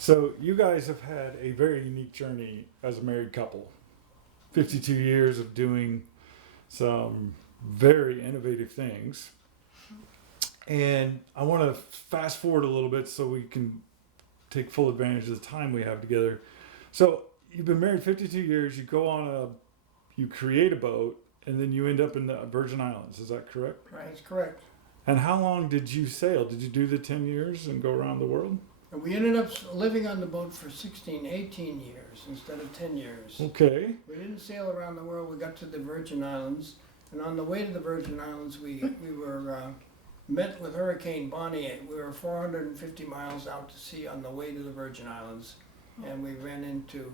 So you guys have had a very unique journey as a married couple. 52 years of doing some very innovative things. And I want to fast forward a little bit so we can take full advantage of the time we have together. So you've been married 52 years, you create a boat, and then you end up in the Virgin Islands. Is that correct? That's correct. And how long did you sail? Did you do the 10 years and go around the world? And we ended up living on the boat for 16, 18 years instead of 10 years. Okay. We didn't sail around the world. We got to the Virgin Islands. And on the way to the Virgin Islands, we were met with Hurricane Bonnie. We were 450 miles out to sea on the way to the Virgin Islands. And we ran into...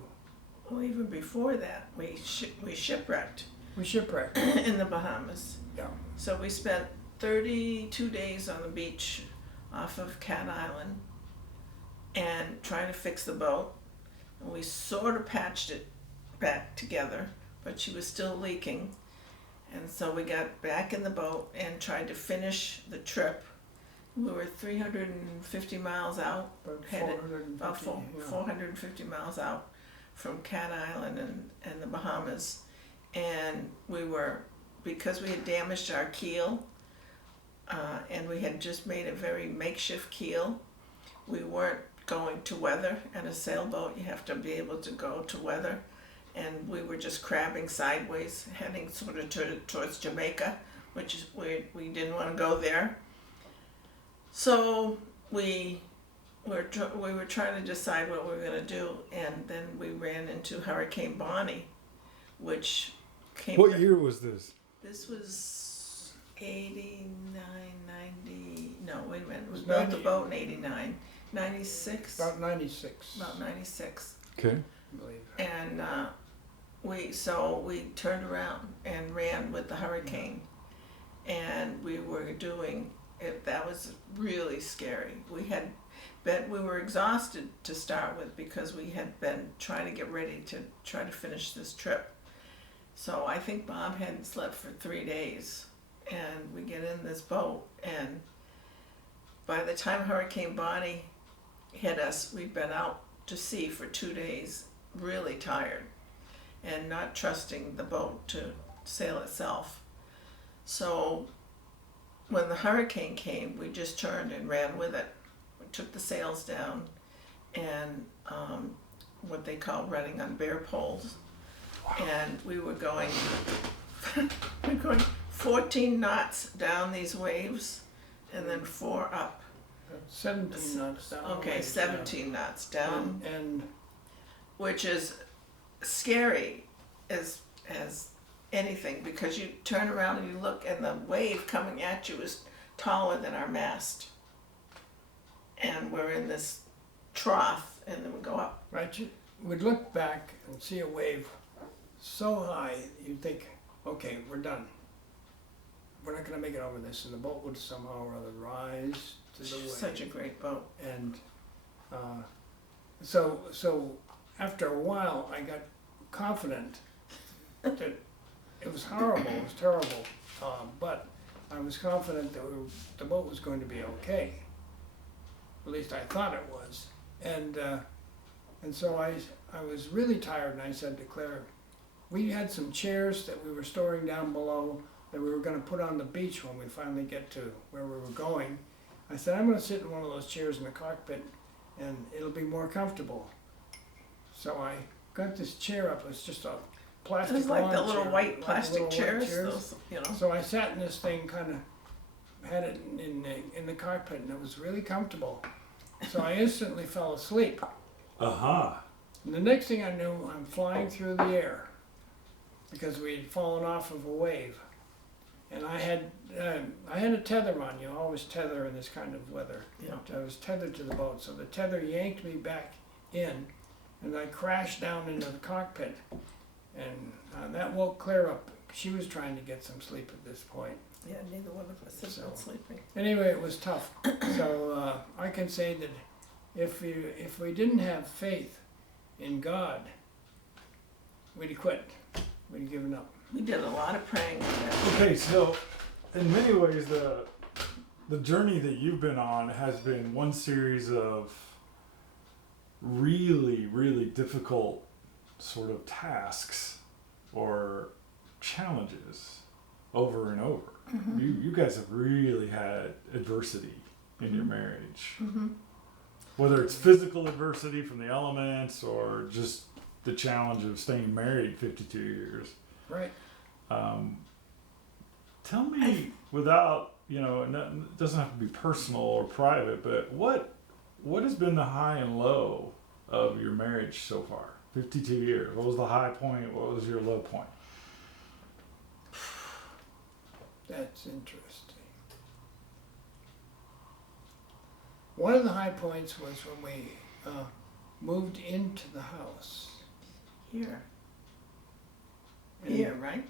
Well, even before that, we shipwrecked We shipwrecked. in the Bahamas. Yeah. So we spent 32 days on the beach off of Cat Island and trying to fix the boat. And we sort of patched it back together, but she was still leaking. And so we got back in the boat and tried to finish the trip. We were 350 miles out, About headed 450, about yeah. 450 miles out from Cat Island and the Bahamas. And we were, because we had damaged our keel, and we had just made a very makeshift keel, we weren't going to weather. And a sailboat, you have to be able to go to weather. And we were just crabbing sideways, heading sort of towards Jamaica, which is where we didn't want to go there. So we were trying to decide what we were going to do, and then we ran into Hurricane Bonnie, which came... What year was this? This was 89, 90... No, wait a minute. It was It was built the 90. boat in 89. 96? About 96, About 96. Okay. I believe. And we turned around and ran with the hurricane, and we were doing it. That was really scary. We were exhausted to start with because we had been trying to get ready to try to finish this trip. So I think Bob hadn't slept for 3 days, and we get in this boat, and by the time Hurricane Bonnie hit us, we'd been out to sea for 2 days, really tired and not trusting the boat to sail itself. So when the hurricane came, we just turned and ran with it. We took the sails down and what they call running on bare poles. And we were going 14 knots down these waves and then 4 up. 17 knots down. Okay, 17 knots down. And Which is scary as anything, because you turn around and you look and the wave coming at you is taller than our mast, and we're in this trough and then we go up. right, you would look back and see a wave so high, you'd think, okay, we're done. We're not gonna make it over this, and the boat would somehow or other rise to the wave. Such a great boat. And so after a while, I got confident that it was horrible, it was terrible, but I was confident that the boat was going to be okay. At least I thought it was. And so I was really tired, and I said to Claire, we had some chairs that we were storing down below that we were going to put on the beach when we finally get to where we were going. I said, I'm going to sit in one of those chairs in the cockpit, and it'll be more comfortable. So I got this chair up. It's just a It plastic was like the lawn little chair, white like plastic little white chairs, those, So I sat in this thing, kind of had it in the cockpit, and it was really comfortable. So I instantly fell asleep. Uh-huh. And the next thing I knew, I'm flying through the air because we had fallen off of a wave. And I had a tether on. You always tether in this kind of weather. Yeah. I was tethered to the boat, so the tether yanked me back in, and I crashed down into the cockpit. And that woke Claire up. She was trying to get some sleep at this point. Yeah, neither one of us had been sleeping. Anyway, it was tough. So I can say that if we didn't have faith in God, we'd have quit. We'd have given up. We did a lot of praying with that. Okay, so in many ways, the journey that you've been on has been one series of really, really difficult sort of tasks or challenges over and over. You guys have really had adversity in your marriage. Whether it's physical adversity from the elements or just the challenge of staying married 52 years. Right. Tell me, without, it doesn't have to be personal or private, but what has been the high and low of your marriage so far? 52 years. What was the high point? What was your low point? That's interesting. One of the high points was when we moved into the house. Here. And Here, right?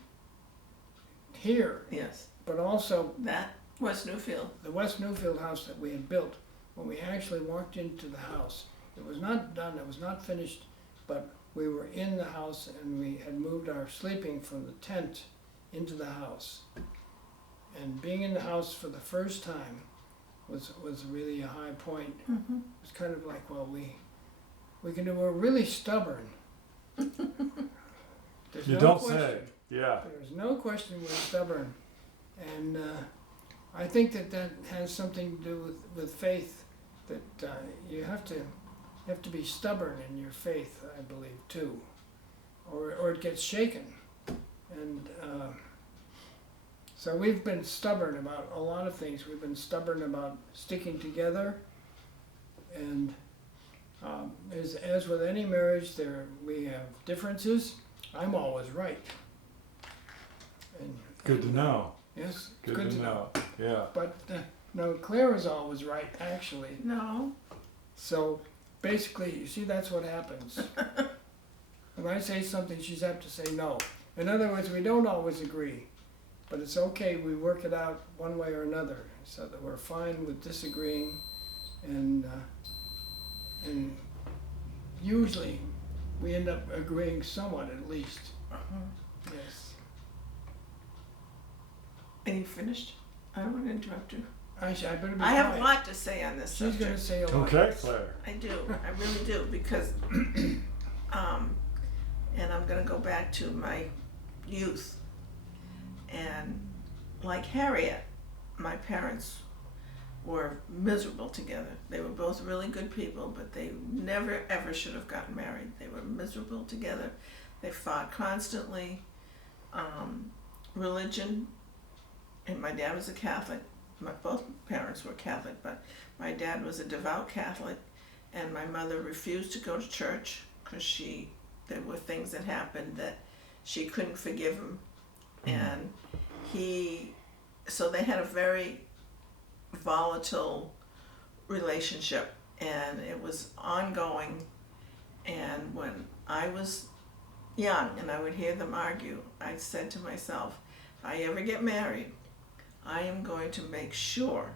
Here, Yes. but also That was Newfield. the West Newfield house that we had built. When we actually walked into the house, it was not done, it was not finished, but we were in the house and we had moved our sleeping from the tent into the house. And being in the house for the first time was really a high point. It was kind of like, well, we're really stubborn. There's You no don't question. say. Yeah. There's no question we're stubborn. And I think that has something to do with faith, that you have to be stubborn in your faith, I believe, too, or it gets shaken. And so we've been stubborn about a lot of things. We've been stubborn about sticking together, and as with any marriage, we have differences. I'm always right. And, Good to know. Yes, Good to know. Yeah. But no, Claire is always right, actually. No. So basically, you see, that's what happens. When I say something, she's apt to say no. In other words, we don't always agree, but it's okay. We work it out one way or another, so that we're fine with disagreeing, and usually we end up agreeing somewhat, at least. Yes. And you finished? I don't want to interrupt you. I better be I have a quiet. lot to say on this She's going to subject. say a lot. Okay, Claire. I do. I really do, because, and I'm going to go back to my youth. And like Harriet, my parents were miserable together. They were both really good people, but they never ever should have gotten married. They were miserable together. They fought constantly. Religion, and my dad was a Catholic. Both parents were Catholic, but my dad was a devout Catholic, and my mother refused to go to church because there were things that happened that she couldn't forgive him, and so they had a very volatile relationship, and it was ongoing. And when I was young and I would hear them argue, I said to myself, if I ever get married, I am going to make sure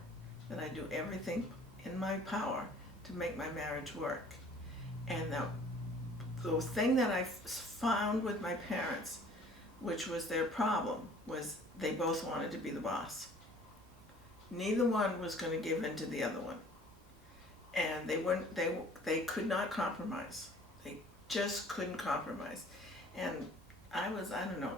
that I do everything in my power to make my marriage work. And the thing that I found with my parents, which was their problem, was they both wanted to be the boss. Neither one was going to give in to the other one. And they could not compromise. They just couldn't compromise. And I was,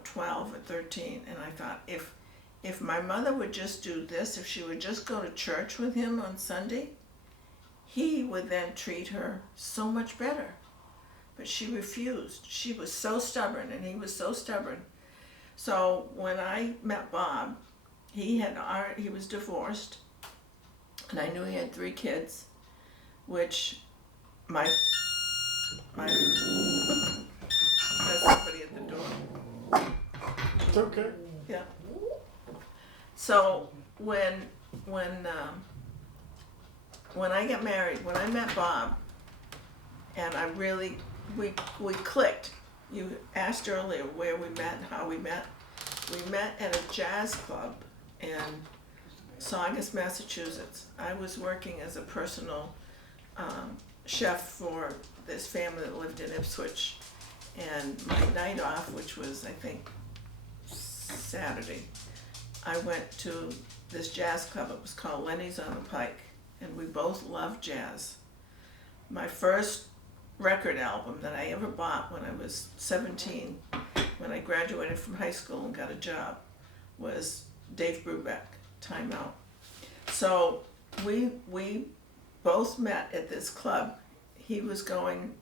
12 or 13, and I thought, if my mother would just do this, if she would just go to church with him on Sunday, he would then treat her so much better. But she refused. She was so stubborn, and he was so stubborn. So when I met Bob, he was divorced, and I knew he had 3 kids, which that's somebody at the door. It's okay. Yeah. So when I got married, when I met Bob, and we clicked. You asked earlier where we met and how we met. We met at a jazz club in Saugus, Massachusetts. I was working as a personal chef for this family that lived in Ipswich, and my night off, which was I think Saturday, I went to this jazz club. It was called Lenny's on the Pike, and we both loved jazz. My first record album that I ever bought when I was 17, when I graduated from high school and got a job, was Dave Brubeck, Time Out. So we both met at this club. He was going,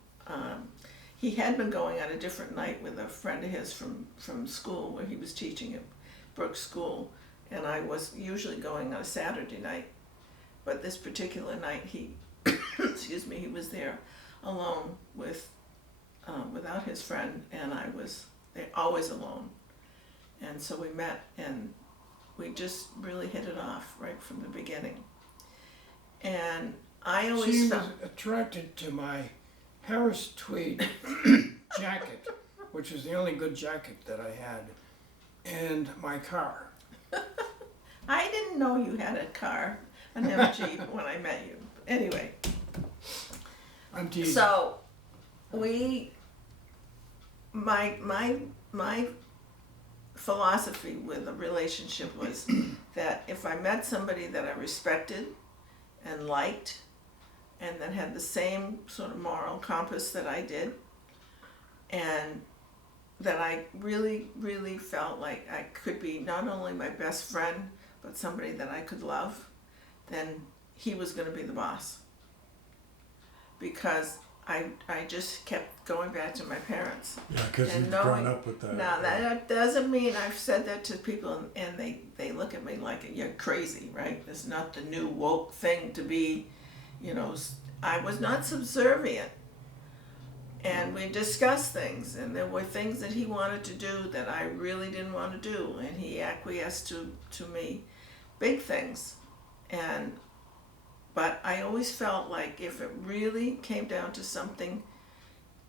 he had been going on a different night with a friend of his from school where he was teaching at Brooks School, and I was usually going on a Saturday night. But this particular night he, excuse me, he was there alone with, without his friend, and I was always alone. And so we met, and we just really hit it off right from the beginning. And I always She felt, was attracted to my Harris tweed jacket, which was the only good jacket that I had, and my car. I didn't know you had a car, an MG, when I met you. Anyway, I'm teasing. so my philosophy with a relationship was that if I met somebody that I respected and liked, and that had the same sort of moral compass that I did, and that I really, really felt like I could be not only my best friend, but somebody that I could love, then he was going to be the boss. Because I just kept going back to my parents. Yeah, because And you've knowing- grown up with that. Now, that doesn't mean I've said that to people and they look at me like you're crazy, right? It's not the new woke thing to be, you know, I was not subservient. And we discussed things, and there were things that he wanted to do that I really didn't want to do, and he acquiesced to me, big things. But I always felt like if it really came down to something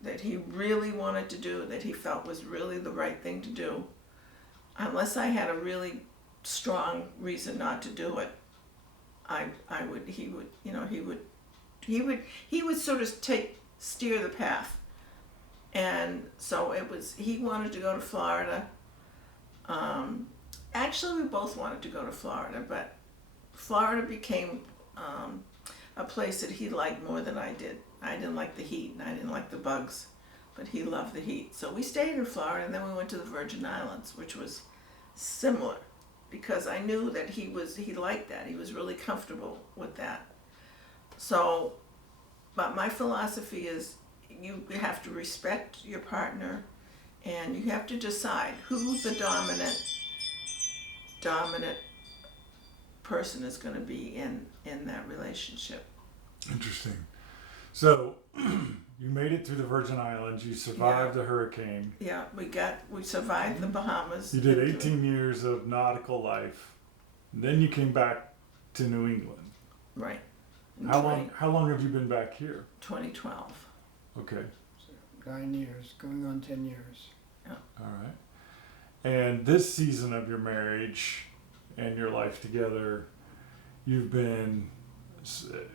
that he really wanted to do, that he felt was really the right thing to do, unless I had a really strong reason not to do it, he would sort of steer the path. And so he wanted to go to Florida. Actually, we both wanted to go to Florida, but Florida became a place that he liked more than I did. I didn't like the heat, and I didn't like the bugs, but he loved the heat. So we stayed in Florida, and then we went to the Virgin Islands, which was similar, because I knew that he liked that. He was really comfortable with that. So, but my philosophy is you have to respect your partner, and you have to decide who the dominant person is going to be in that relationship. Interesting. So you made it through the Virgin Islands. You survived the hurricane. Yeah, we survived the Bahamas. You did 18 years of nautical life. Then you came back to New England. Right. How long have you been back here? 2012. Okay. 9 years, going on 10 years. Yeah. All right. And this season of your marriage and your life together, you've been,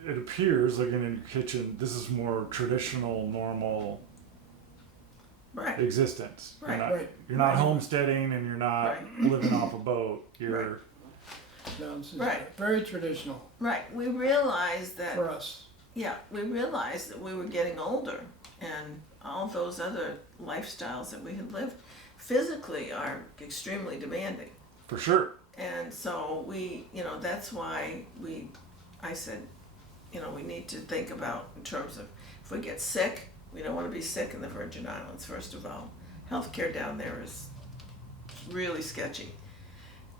it appears, looking in your kitchen, this is more traditional, normal Right. existence. Right. You're not homesteading, and you're not Right. living off a boat. You're No, this is Right. very traditional Right. We realized that. for us. Yeah, we realized that we were getting older, and all those other lifestyles that we had lived physically are extremely demanding. for sure. And so that's why I said, we need to think about in terms of if we get sick, we don't want to be sick in the Virgin Islands, first of all. Healthcare down there is really sketchy.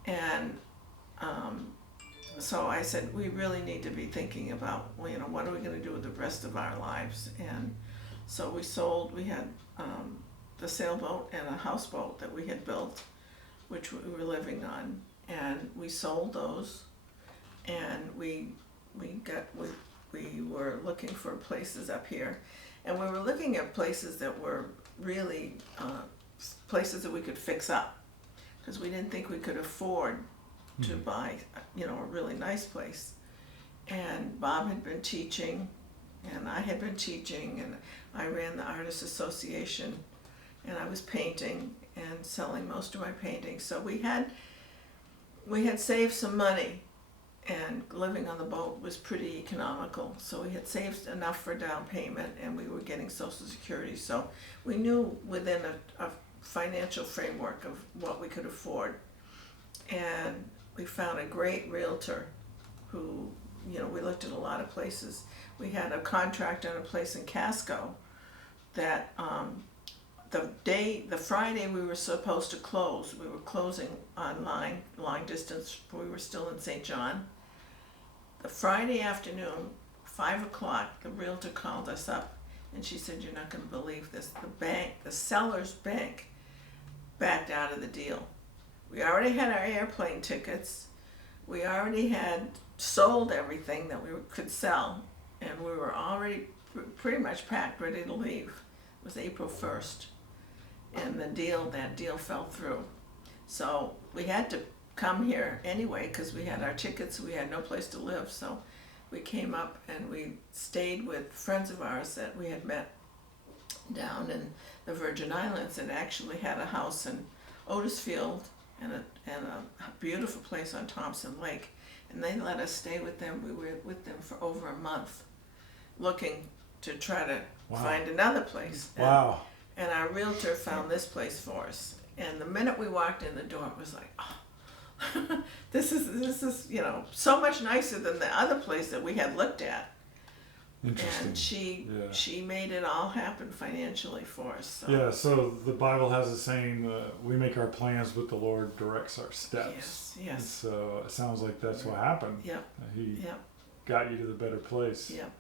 And so I said, we really need to be thinking about, what are we going to do with the rest of our lives? And so we had the sailboat and a houseboat that we had built, which we were living on. And we sold those, and we were looking for places up here, and we were looking at places that were really places that we could fix up, because we didn't think we could afford to buy a really nice place. And Bob had been teaching, and I had been teaching, and I ran the Artists Association, and I was painting and selling most of my paintings. So we had saved some money, and living on the boat was pretty economical. So we had saved enough for down payment, and we were getting Social Security. So we knew within a financial framework of what we could afford. And we found a great realtor who, you know, we looked at a lot of places. We had a contract on a place in Casco that the Friday we were supposed to close, we were closing online, long distance, we were still in St. John. The Friday afternoon, 5 o'clock, the realtor called us up and she said, "You're not gonna believe this. The seller's bank backed out of the deal. We already had our airplane tickets. We already had sold everything that we could sell, and we were already pretty much packed, ready to leave." It was April 1st, and that deal fell through. So we had to come here anyway because we had our tickets, we had no place to live. So we came up and we stayed with friends of ours that we had met down in the Virgin Islands, and actually had a house in Otisfield and a beautiful place on Thompson Lake. And they let us stay with them. We were with them for over a month, looking to try to find another place. Wow. And our realtor found this place for us. And the minute we walked in the door, it was like, oh, this is, you know, so much nicer than the other place that we had looked at. Interesting. And she made it all happen financially for us. So. Yeah, so the Bible has a saying, we make our plans, but the Lord directs our steps. Yes. And so it sounds like that's what happened. Yep. He Yep. got you to the better place. Yep.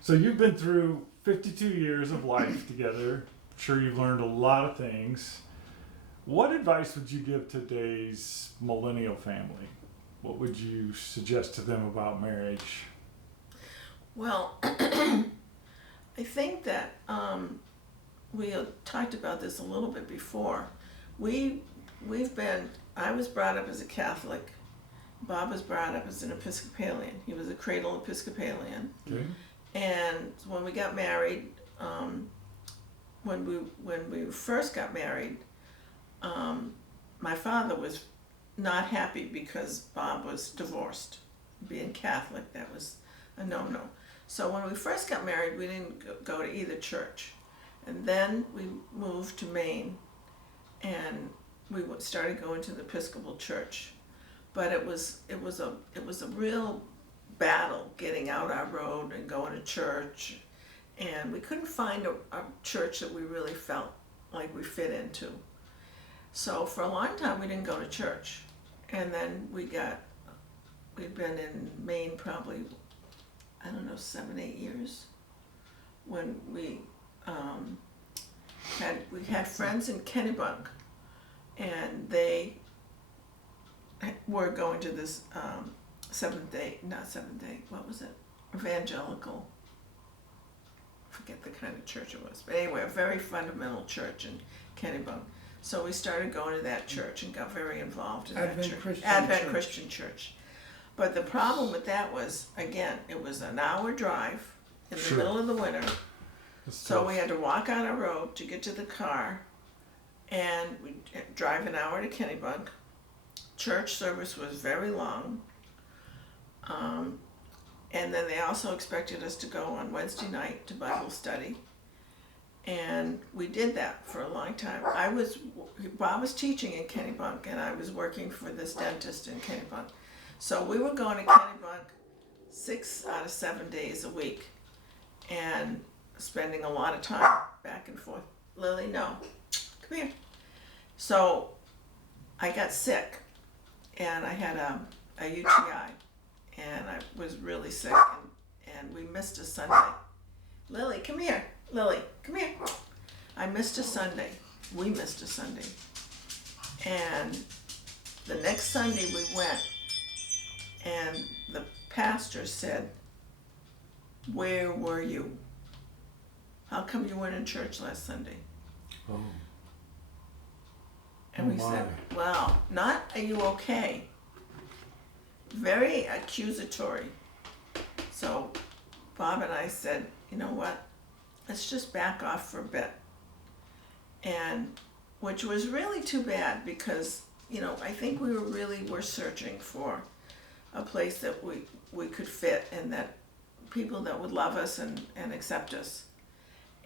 So you've been through 52 years of life together. I'm sure you've learned a lot of things. What advice would you give today's millennial family? What would you suggest to them about marriage? Well, I think that we had talked about this a little bit before. I was brought up as a Catholic. Bob was brought up as an Episcopalian. He was a cradle Episcopalian. Okay. And when we got married, when we first got married, my father was not happy because Bob was divorced. Being Catholic, that was a no-no. So when we first got married, we didn't go to either church. And then we moved to Maine, and we started going to the Episcopal church. But it was a real battle getting out our road and going to church, and we couldn't find a church that we really felt like we fit into. So for a long time we didn't go to church, and then we'd been in Maine probably, I don't know, 7-8 years, when we had friends in Kennebunk, and they were going to this evangelical, forget the kind of church it was, but anyway, a very fundamental church in Kennebunk. So we started going to that church and got very involved in that church. Advent Christian Church. But the problem with that was, again, it was an hour drive in the middle of the winter. So we had to walk on a road to get to the car, and we drive an hour to Kennebunk. Church service was very long. And then they also expected us to go on Wednesday night to Bible study. And we did that for a long time. Bob was teaching in Kennebunk, and I was working for this dentist in Kennebunk. So we were going to Kennebunk 6 out of 7 days a week, and spending a lot of time back and forth. Lily, no, come here. So I got sick, and I had a UTI, and I was really sick, and we missed a Sunday. Lily, come here. Lily, come here. I missed a Sunday. We missed a Sunday. And the next Sunday we went, and the pastor said, "Where were you? How come you weren't in church last Sunday?" Oh. And we said, "Well, not are you okay?" Very accusatory. So Bob and I said, "You know what? Let's just back off for a bit." And which was really too bad, because, you know, I think we were searching for a place that we could fit, and that people that would love us and accept us.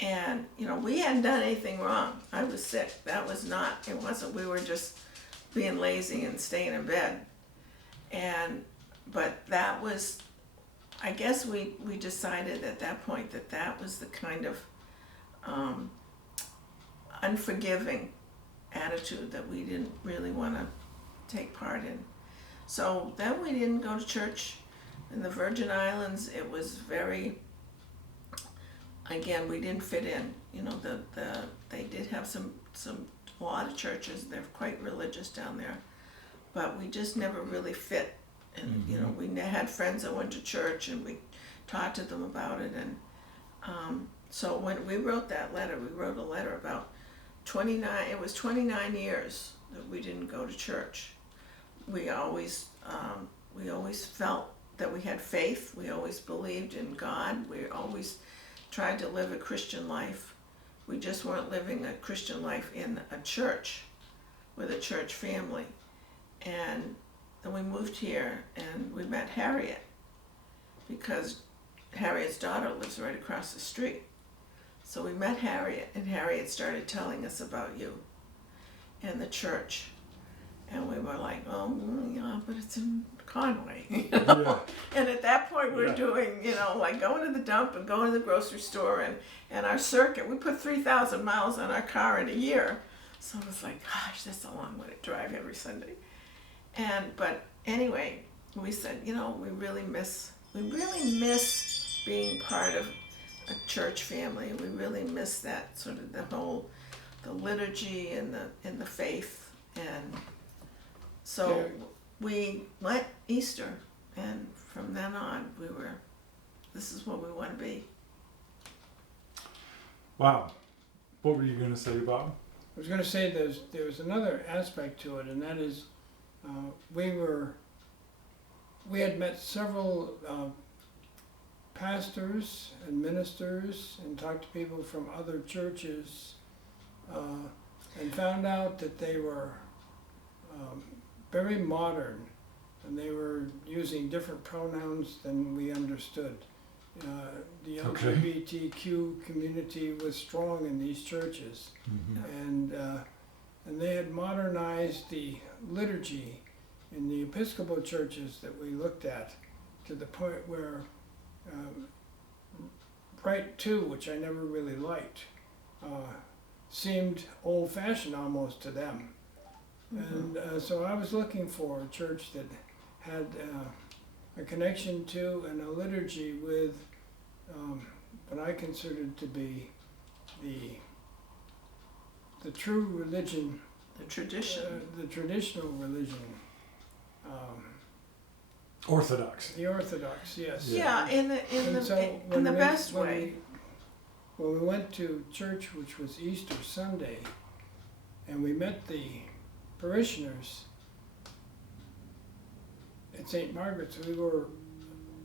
And, you know, we hadn't done anything wrong. I was sick. It wasn't, we were just being lazy and staying in bed. But that was, I guess we decided at that point that was the kind of unforgiving attitude that we didn't really want to take part in. So then we didn't go to church in the Virgin Islands. It was very, again, we didn't fit in. You know, they did have a lot of churches. They're quite religious down there, but we just never really fit. And you know, we had friends that went to church, and we talked to them about it. And so when we wrote that letter, we wrote a letter about 29. It was 29 years that we didn't go to church. We always felt that we had faith. We always believed in God. We always tried to live a Christian life. We just weren't living a Christian life in a church with a church family. And then we moved here, and we met Harriet, because Harriet's daughter lives right across the street. So we met Harriet, and Harriet started telling us about you and the church. And we were like, oh, yeah, but it's in Conway. You know? Yeah. And at that point, we were doing, you know, like going to the dump and going to the grocery store, and our circuit. We put 3,000 miles on our car in a year. So it was like, gosh, that's a long way to drive every Sunday. But anyway, we said, you know, we really miss being part of a church family. We really miss that sort of the liturgy and the faith. And so we went Easter, and from then on, this is what we want to be. Wow. What were you going to say, Bob? I was going to say there was another aspect to it, and that is we had met several pastors and ministers and talked to people from other churches, and found out that they were very modern, and they were using different pronouns than we understood. The LGBTQ community was strong in these churches, and they had modernized the liturgy in the Episcopal churches that we looked at, to the point where Rite 2, which I never really liked, seemed old-fashioned almost to them. And so I was looking for a church that had a connection to and a liturgy with what I considered to be the true religion, the tradition, the traditional religion. Orthodox. The Orthodox, yes. Yeah, in the best way. When we went to church, which was Easter Sunday, and we met the parishioners at St. Margaret's, we were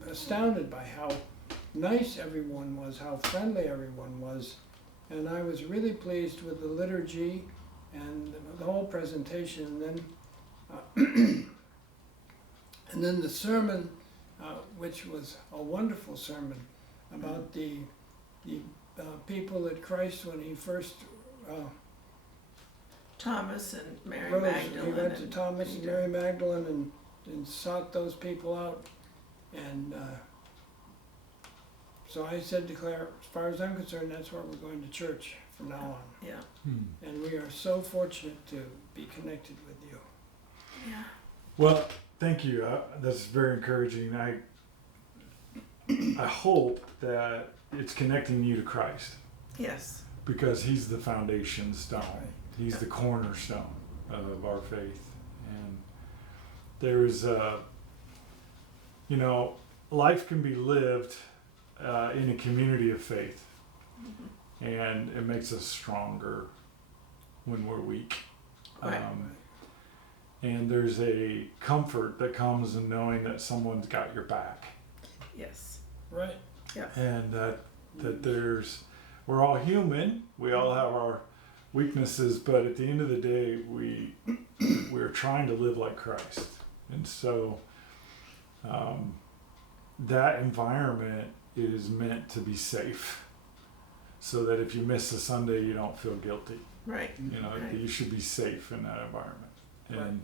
astounded by how nice everyone was, how friendly everyone was, and I was really pleased with the liturgy and the whole presentation. And then the sermon, which was a wonderful sermon about the people at Christ when he first Thomas and Mary rose. Magdalene. He went to Thomas and Mary Magdalene and sought those people out. And so I said to Claire, as far as I'm concerned, that's where we're going to church from now on. Yeah. And we are so fortunate to be connected with you. Yeah. Well, thank you. That's very encouraging. I hope that it's connecting you to Christ. Yes. Because he's the foundation stone. He's the cornerstone of our faith. And there's, life can be lived in a community of faith. And it makes us stronger when we're weak. Right. And there's a comfort that comes in knowing that someone's got your back. Yes. Right. Yeah. And that we're all human. We all have our weaknesses, but at the end of the day, we're trying to live like Christ. And so that environment is meant to be safe, so that if you miss a Sunday, you don't feel guilty. Right. You know, Right. you should be safe in that environment. And Right.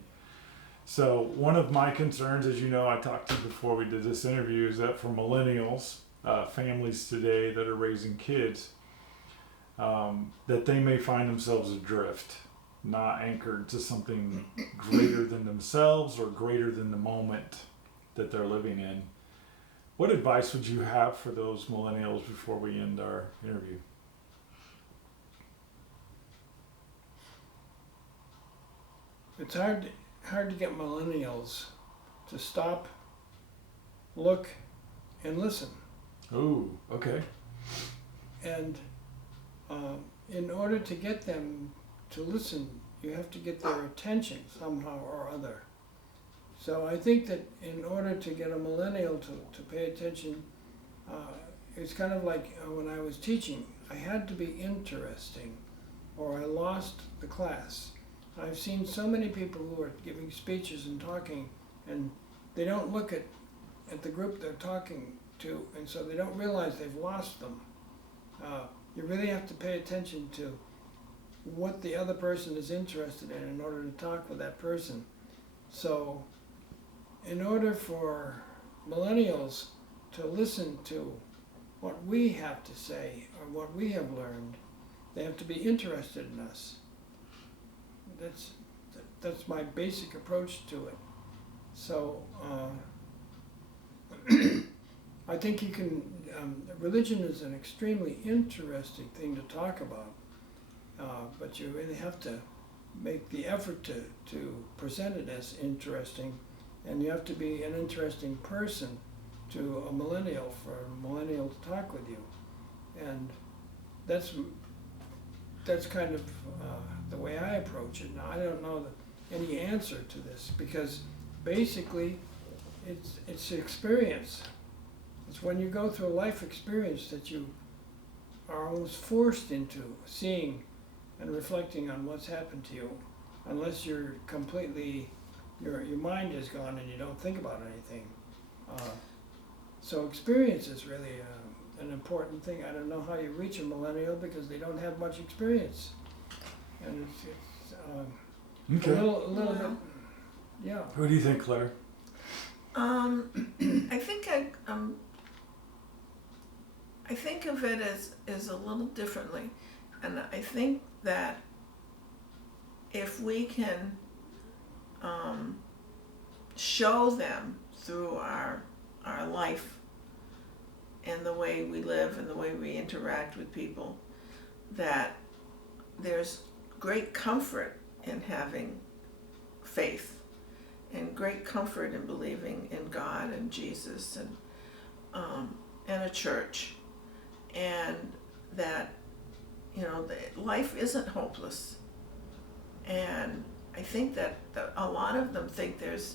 so one of my concerns, as you know, I talked to you before we did this interview, is that for millennials, families today that are raising kids, that they may find themselves adrift, not anchored to something greater than themselves or greater than the moment that they're living in. What advice would you have for those millennials before we end our interview? It's hard to get millennials to stop, look, and listen. Oh, okay. And in order to get them to listen, you have to get their attention somehow or other. So I think that in order to get a millennial to pay attention, it's kind of like when I was teaching, I had to be interesting or I lost the class. I've seen so many people who are giving speeches and talking, and they don't look at the group they're talking to, and so they don't realize they've lost them. You really have to pay attention to what the other person is interested in order to talk with that person. So in order for millennials to listen to what we have to say or what we have learned, they have to be interested in us. That's my basic approach to it. So I think you can, religion is an extremely interesting thing to talk about, but you really have to make the effort to present it as interesting, and you have to be an interesting person to a millennial for a millennial to talk with you. And that's kind of the way I approach it. Now, I don't know any answer to this, because basically it's experience. It's when you go through a life experience that you are almost forced into seeing and reflecting on what's happened to you, unless you're completely, your mind is gone and you don't think about anything. So experience is really an important thing. I don't know how you reach a millennial because they don't have much experience, and it's Okay. a little bit, yeah. Who do you think, Claire? I think I think of it as a little differently, and I think that if we can show them through our life and the way we live and the way we interact with people, that there's great comfort in having faith and great comfort in believing in God and Jesus and a church, and that, you know, life isn't hopeless. And I think that a lot of them think there's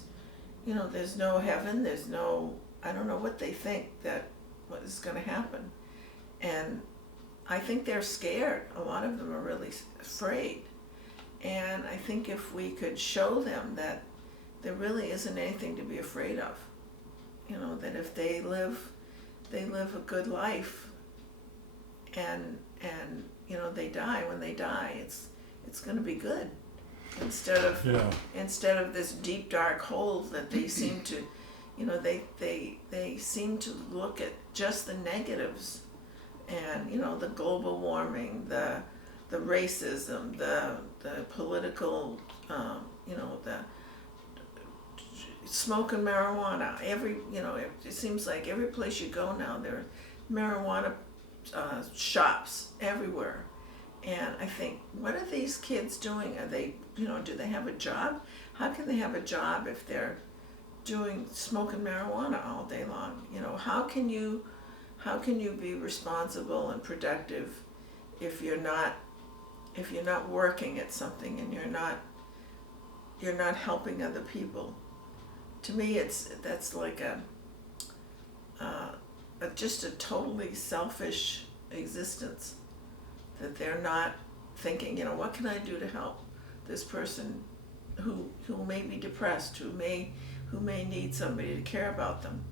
no heaven, there's no, I don't know what they think that what is going to happen. And I think they're scared. A lot of them are really afraid. And I think if we could show them that there really isn't anything to be afraid of, you know, that if they live a good life, and you know, they die, when they die, it's going to be good, instead of this deep dark hole that they seem to, you know, they seem to look at just the negatives, and, you know, the global warming, the racism, the political, you know, the smoking marijuana. It seems like every place you go now, there are marijuana shops everywhere. And I think, what are these kids doing? Are they, you know, do they have a job? How can they have a job if they're smoking marijuana all day long? You know, how can you be responsible and productive if you're not working at something and you're not helping other people? To me, that's like just a totally selfish existence, that they're not thinking, you know, what can I do to help this person who may be depressed, who may who may need somebody to care about them.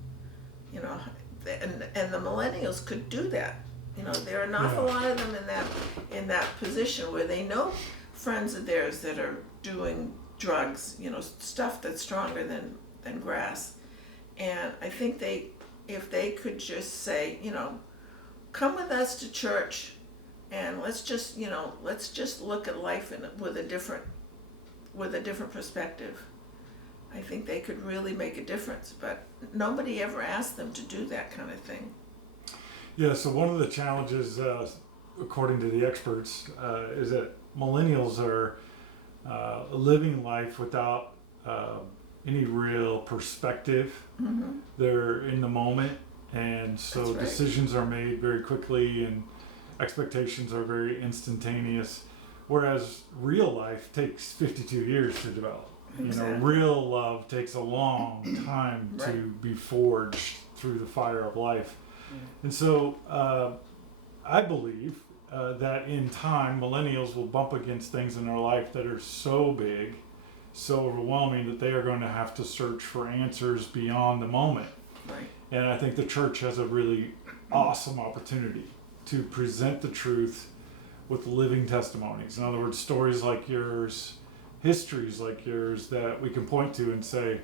You know, and the millennials could do that. You know, there are an awful lot of them in that position where they know friends of theirs that are doing drugs, you know, stuff that's stronger than grass. And I think if they could just say, you know, come with us to church and let's just look at life with a different perspective. I think they could really make a difference, but nobody ever asked them to do that kind of thing. Yeah, so one of the challenges, according to the experts, is that millennials are living life without any real perspective. Mm-hmm. They're in the moment, and so That's right. decisions are made very quickly and expectations are very instantaneous, whereas real life takes 52 years to develop. Exactly. You know, real love takes a long time Right. to be forged through the fire of life. And so I believe that in time, millennials will bump against things in their life that are so big, so overwhelming, that they are going to have to search for answers beyond the moment. Right. And I think the church has a really awesome opportunity to present the truth with living testimonies. In other words, stories like yours, histories like yours that we can point to and say,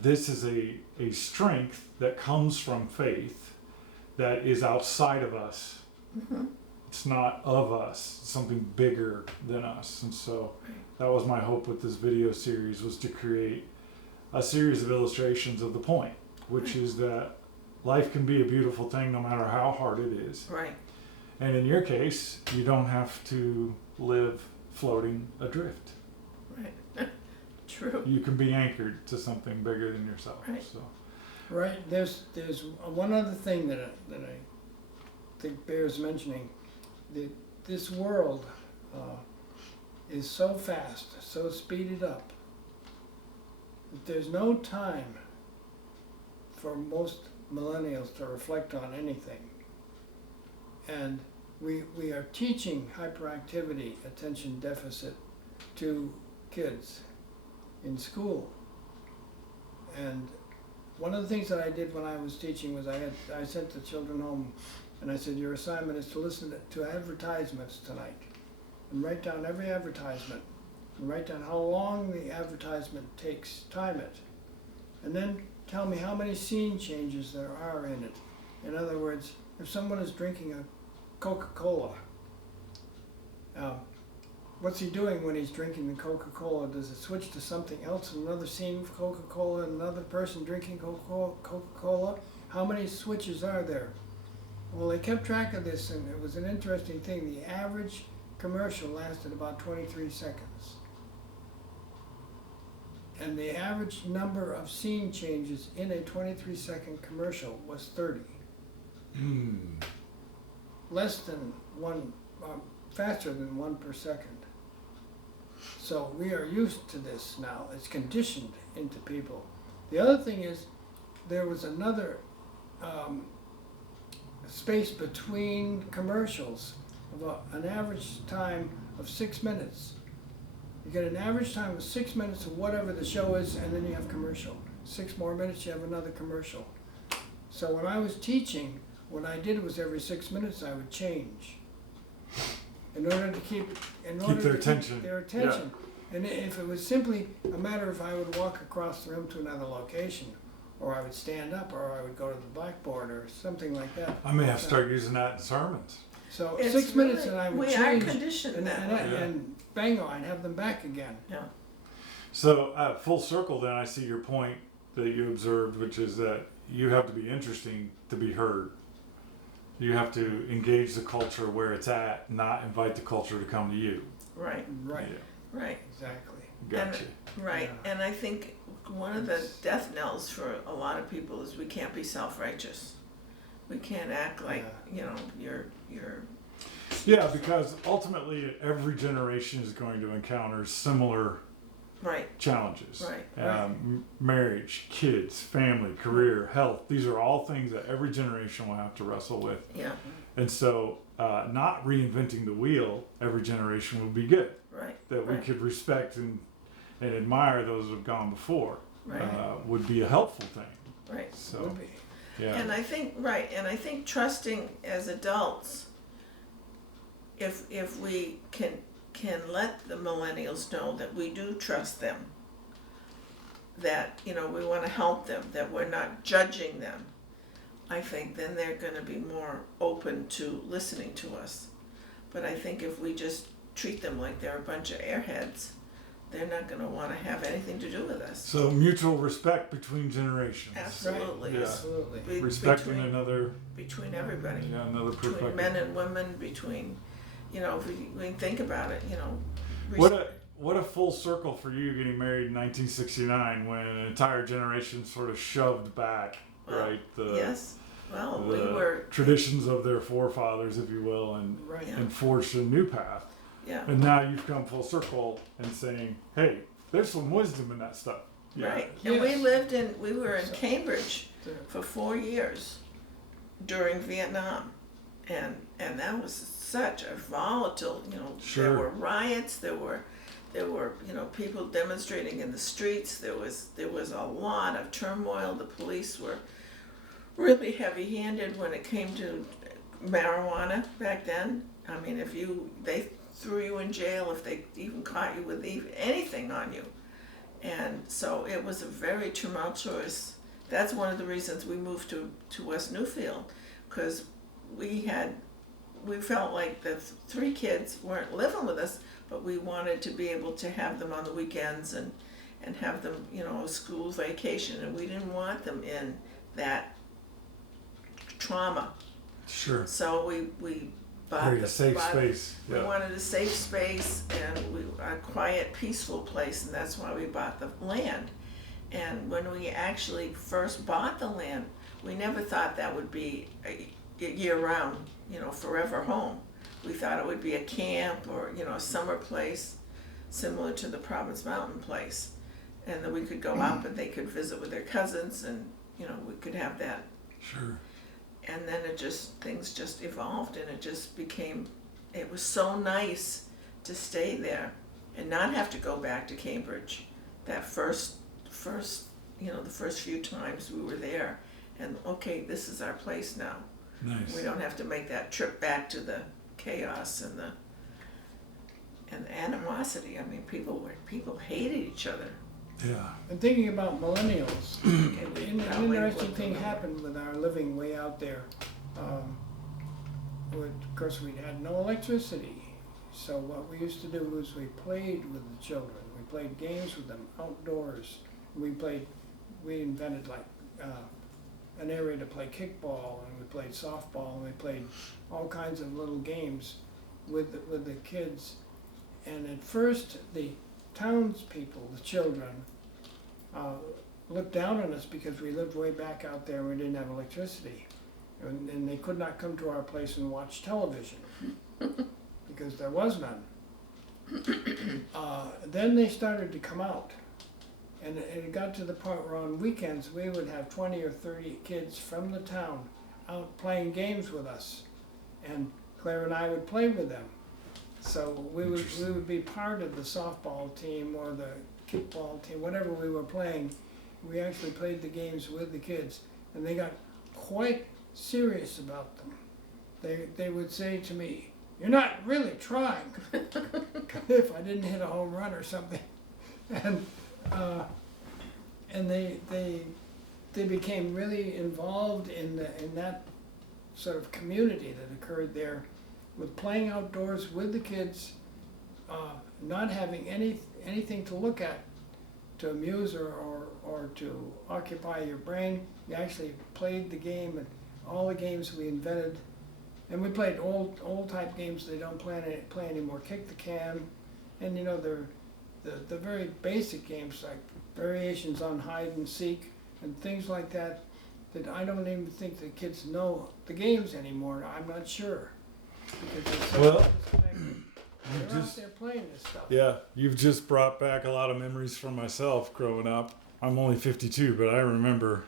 this is a strength that comes from faith that is outside of us. Mm-hmm. It's not of us, it's something bigger than us. And so that was my hope with this video series, was to create a series of illustrations of the point, which is that life can be a beautiful thing no matter how hard it is. Right. And in your case, you don't have to live floating adrift. Right. True. You can be anchored to something bigger than yourself. Right. So Right, there's one other thing that I think bears mentioning. That this world is so fast, so speeded up, that there's no time for most millennials to reflect on anything. And we are teaching hyperactivity, attention deficit, to kids in school. And one of the things that I did when I was teaching was I sent the children home and I said, your assignment is to listen to advertisements tonight and write down every advertisement and write down how long the advertisement takes, time it, and then tell me how many scene changes there are in it. In other words, if someone is drinking a Coca-Cola, what's he doing when he's drinking the Coca-Cola? Does it switch to something else, another scene of Coca-Cola, another person drinking Coca-Cola? How many switches are there? Well, they kept track of this, and it was an interesting thing. The average commercial lasted about 23 seconds. And the average number of scene changes in a 23-second commercial was 30. Less than one, faster than 1 per second. So we are used to this now. It's conditioned into people. The other thing is, there was another space between commercials of an average time of 6 minutes. You get an average time of 6 minutes of whatever the show is, and then you have commercial. 6 more minutes, you have another commercial. So when I was teaching, what I did was every 6 minutes I would change. In order to keep their attention. Their attention. Yeah. And if it was simply a matter of I would walk across the room to another location, or I would stand up, or I would go to the blackboard, or something like that. I may have to start using that in sermons. So It's 6 minutes, really- and I would we change. are conditioned and, that and, way. and bango, I'd have them back again. Yeah. So full circle, then I see your point that you observed, which is that you have to be interesting to be heard. You have to engage the culture where it's at, not invite the culture to come to you. Right. Right. Yeah, Right. Exactly. gotcha. Right. Yeah. And I think one of the death knells for a lot of people is we can't be self-righteous. We can't act like, you know, you're Yeah, because ultimately every generation is going to encounter similar right. challenges. Right. Marriage, kids, family, career, health. These are all things that every generation will have to wrestle with. Yeah. And so not reinventing the wheel every generation would be good. Right. That we Right. could respect and admire those who have gone before. Right. would be a helpful thing. Right. So, Would be. yeah. And I think trusting as adults, if we can let the millennials know that we do trust them, that, you know, we want to help them, that we're not judging them, I think then they're going to be more open to listening to us. But I think if we just treat them like they're a bunch of airheads, they're not going to want to have anything to do with us. So mutual respect between generations. Absolutely. Yeah. Absolutely. Respecting between, another, between everybody. yeah, another Between perspective. men and women, between, you know, if we think about it, you know. What a full circle for you getting married in 1969 when an entire generation sort of shoved back, right? Yes. Well, the we were. traditions of their forefathers, if you will, and Right. Yeah. and forged a new path. Yeah. And now you've come full circle and saying, hey, there's some wisdom in that stuff. Yeah. Right. And we Yes. we were in Cambridge The- for 4 years during Vietnam. And that was such a volatile, you know, Sure. there were riots, there were, you know, people demonstrating in the streets, there was a lot of turmoil. The police were really heavy-handed when it came to marijuana back then. I mean, they threw you in jail if they even caught you with anything on you. And so it was a very tumultuous. That's one of the reasons we moved to West Newfield, because we felt like the 3 kids weren't living with us, but we wanted to be able to have them on the weekends and have them, you know, a school vacation, and we didn't want them in that trauma. Sure. So we bought Very safe space. We Yeah. wanted a safe space and a quiet, peaceful place, and that's why we bought the land. And when we actually first bought the land, we never thought that would be a year-round, you know, forever home. We thought it would be a camp or, you know, a summer place similar to the Province Mountain place, and then we could go up and they could visit with their cousins, and, you know, we could have that. Sure. And then things just evolved, and it was so nice to stay there and not have to go back to Cambridge. That first, you know, the first few times we were there, and okay, this is our place now. Nice. We don't have to make that trip back to the chaos and the animosity. I mean, people hated each other. Yeah. And thinking about millennials, an interesting thing Millennials. happened with our living way out there. Of course, we had no electricity. So what we used to do was we played with the children. We played games with them outdoors. We invented like an area to play kickball, and we played softball, and we played all kinds of little games with the kids. And at first, the townspeople, the children, looked down on us because we lived way back out there and we didn't have electricity. And they could not come to our place and watch television because there was none. Then they started to come out. And it got to the point where on weekends we would have 20 or 30 kids from the town out playing games with us. And Claire and I would play with them. So we would be part of the softball team or the kickball team, whatever we were playing. We actually played the games with the kids, and they got quite serious about them. They would say to me, "You're not really trying," if I didn't hit a home run or something. And they became really involved in that sort of community that occurred there, with playing outdoors with the kids, not having anything to look at to amuse or to occupy your brain. You actually played the game, and all the games we invented, and we played old type games they don't play anymore. Kick the can, and you know the very basic games like variations on hide and seek and things like that I don't even think the kids know the games anymore. I'm not sure. Because they're so Well, disconnected. They're out there playing this stuff. Yeah, you've just brought back a lot of memories from myself growing up. I'm only 52, but I remember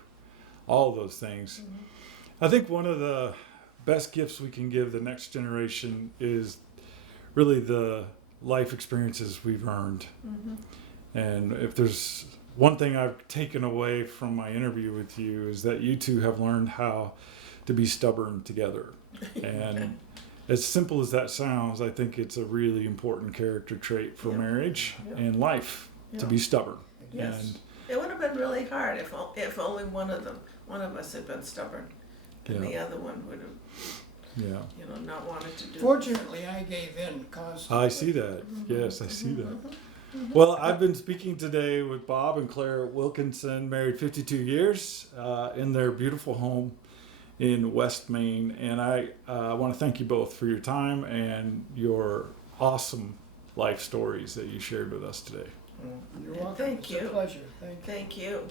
all those things. Mm-hmm. I think one of the best gifts we can give the next generation is really the life experiences we've earned. Mm-hmm. And if there's one thing I've taken away from my interview with you is that you two have learned how to be stubborn together. And as simple as that sounds, I think it's a really important character trait for Yeah. marriage Yeah. and life to Yeah. be stubborn. Yes. And It would have been really hard if only one of us had been stubborn, and the other one would have, yeah, not wanted to do. Fortunately, I gave in constantly. I see that. Yes, I see that. Well, I've been speaking today with Bob and Claire Wilkinson, married 52 years, in their beautiful home in West Maine. And I want to thank you both for your time and your awesome life stories that you shared with us today. You're welcome. Thank It's a you. pleasure. Thank you. Thank you.